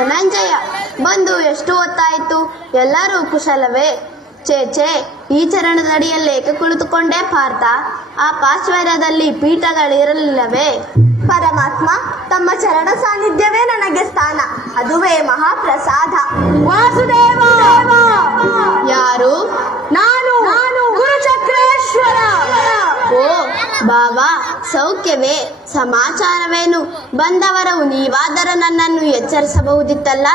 ಧನಂಜಯ. ಬಂದು ಎಷ್ಟು ಹೊತ್ತಾಯಿತು? ಎಲ್ಲರೂ ಕುಶಲವೇ. ಛೇ ಛೇ ಈ ಚರಣದಡಿಯಲ್ಲಿ ಏಕೆ ಕುಳಿತುಕೊಂಡೇ ಪಾರ್ಥ. ಆ ಪಾಶ್ವರ್ಯದಲ್ಲಿ ಪೀಠಗಳಿರಲಿಲ್ಲವೇ. ಪರಮಾತ್ಮ ತಮ್ಮ ಚರಣ ಸಾನ್ನಿಧ್ಯವೇ ನನಗೆ ಸ್ಥಾನ. ಅದುವೇ ಮಹಾಪ್ರಸಾದ. ವಾಸುದೇವ! ಯಾರು? ನಾನು. ನಾನು. ಗುರುಚಕ್ರೇಶ್ವರ. ಬಾವಾ ಸೌಖ್ಯವೇ, ಸಮಾಚಾರವೇನು? ಬಂದವರು ನೀವಾದರೂ ನನ್ನನ್ನು ಎಚ್ಚರಿಸಬಹುದಿತ್ತಲ್ಲ?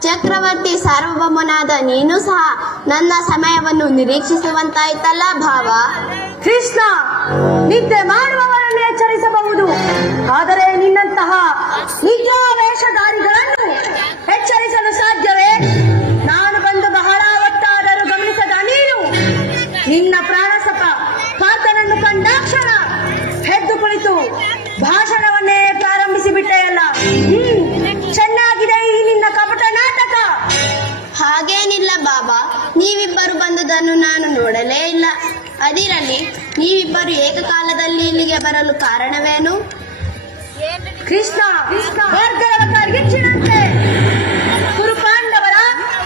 ಚಕ್ರವರ್ತಿ ಸಾರ್ವಭೌಮನಾದ ನೀನು ಸಹ ನನ್ನ ಸಮಯವನ್ನು ನಿರೀಕ್ಷಿಸುವಂತಾಯ್ತಲ್ಲ ಭಾವ? ಕೃಷ್ಣ, ನಿದ್ದೆ ಮಾಡುವವರನ್ನು ಎಚ್ಚರಿಸಬಹುದು. ಆದರೆ ನಿನ್ನಂತಹ ನಿದ್ರಾವೇಷಧಾರಿಗಳನ್ನು ಎಚ್ಚರಿಸಲು ಸಾಧ್ಯವೇ? ನಾನು ಬಂದು ಬಹಳ ಹೊತ್ತಾದರೂ ಗಮನಿಸದ ನೀನು? ನಿನ್ನ ಹಾಗೇನಿಲ್ಲ ಬಾಬಾ ನೀವಿಬ್ಬರು ಬಂದುದನ್ನು ನಾನು ನೋಡಲೇ ಇಲ್ಲ. ಅದಿರಲಿ ನೀವಿಬ್ಬರು ಏಕಕಾಲದಲ್ಲಿ ಇಲ್ಲಿಗೆ ಬರಲು ಕಾರಣವೇನು? ಕೃಷ್ಣ ಪಾಂಡವರ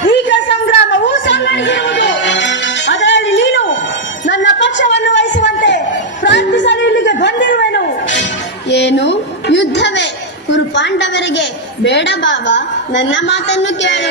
ಈಗ ಸಂಗ್ರಾಮವು ಅದರಲ್ಲಿ ನೀನು ನನ್ನ ಪಕ್ಷವನ್ನು ವಹಿಸುವಂತೆ ಪ್ರಾರ್ಥಿಸಲು ಇಲ್ಲಿಗೆ ಬಂದಿರುವೆನು. ಏನು? ಯುದ್ಧವೇ. ಕುರುಪಾಂಡವರಿಗೆ ಬೇಡ ಬಾಬಾ ನನ್ನ ಮಾತನ್ನು ಕೇಳು.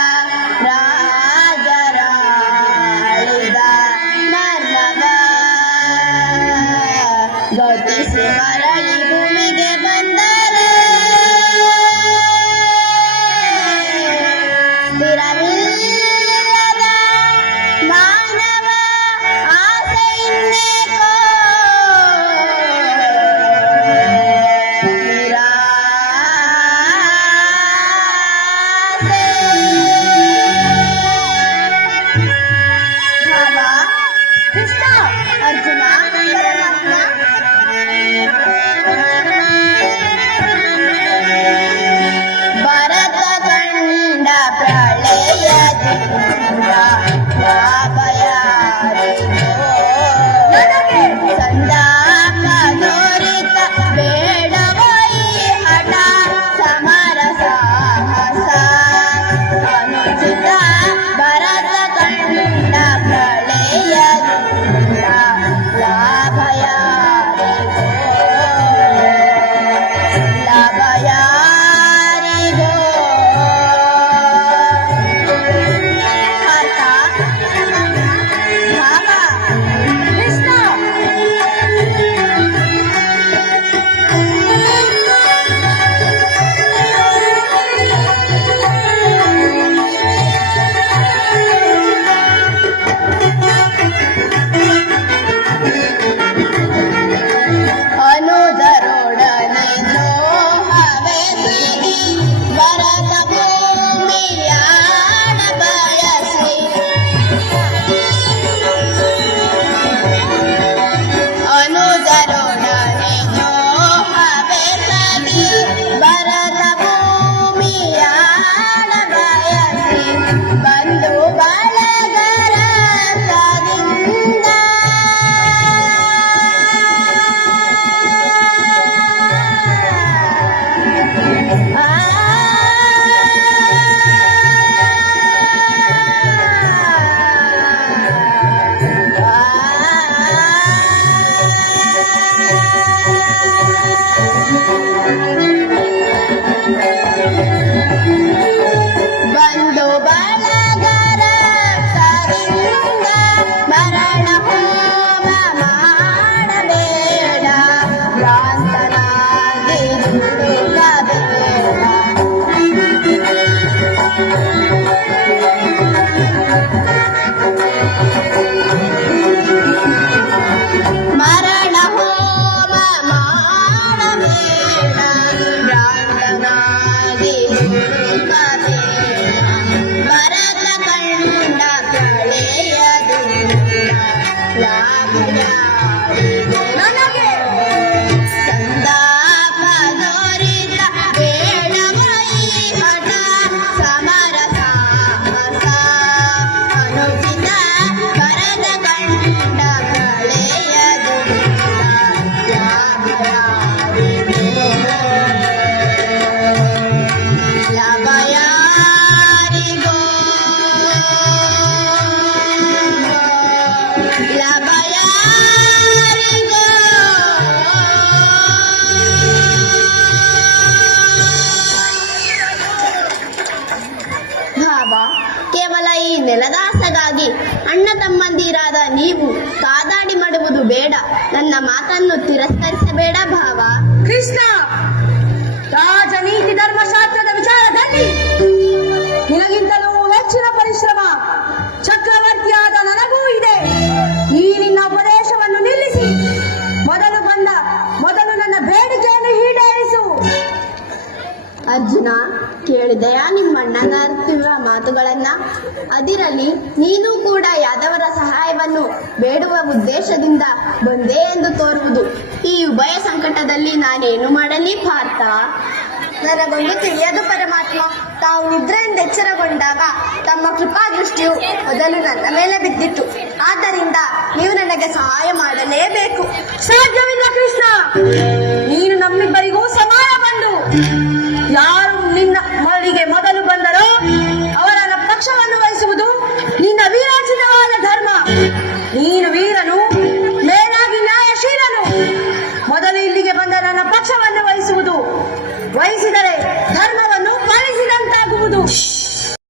Bye. ಈ ನೆಲದಾಸಗಾಗಿ ಅಣ್ಣ ತಮ್ಮಂದಿರಾದ ನೀವು ಕಾದಾಡಿ ಮಾಡುವುದು ಬೇಡ. ನನ್ನ ಮಾತನ್ನು ತಿರಸ್ಕರಿಸಬೇಡ ಭಾವ. ಕೃಷ್ಣ ರಾಜನೀತಿ ಧರ್ಮಶಾಸ್ತ್ರದ ವಿಚಾರದಲ್ಲಿ ನಿನಗಿಂತಲೂ ಹೆಚ್ಚಿನ ಪರಿಶ್ರಮ ಚಕ್ರವರ್ತಿಯಾದ ನನಗೂ ಇದೆ. ಈ ನಿನ್ನ ಉಪದೇಶವನ್ನು ನಿಲ್ಲಿಸಿ. ಮೊದಲು ಬಂದ ಮೊದಲು ನನ್ನ ಬೇಡಿಕೆಯನ್ನು ಈಡೇರಿಸು. ಅರ್ಜುನ ಕೇಳಿದೆಯಾ ನಿಮ್ಮಣ್ಣನ ಅರ್ಥಿರುವ ಮಾತುಗಳನ್ನ ಅದಿರಲಿ, ನೀನು ಕೂಡ ಯಾದವರ ಸಹಾಯವನ್ನು ಬೇಡುವ ಉದ್ದೇಶದಿಂದ ಬಂದೆ ಎಂದು ತೋರುವುದು. ಈ ಉಭಯ ಸಂಕಟದಲ್ಲಿ ನಾನೇನು ಮಾಡಲಿ ಪಾರ್ಥ? ನನಗೊಂದು ತಿಳಿಯದು ಪರಮಾತ್ಮ. ತಾವು ನಿದ್ರೆಯಿಂದ ಎಚ್ಚರಗೊಂಡಾಗ ತಮ್ಮ ಕೃಪಾ ದೃಷ್ಟಿಯು ಮೊದಲು ನನ್ನ ಮೇಲೆ ಬಿದ್ದಿತ್ತು. ಆದ್ದರಿಂದ ನೀವು ನನಗೆ ಸಹಾಯ ಮಾಡಲೇಬೇಕು. ಸಾಧ್ಯವಿಲ್ಲ ಕೃಷ್ಣ! ನೀನು ನಮ್ಮಿಬ್ಬರಿಗೂ ಸಮಾನ ಬಂದು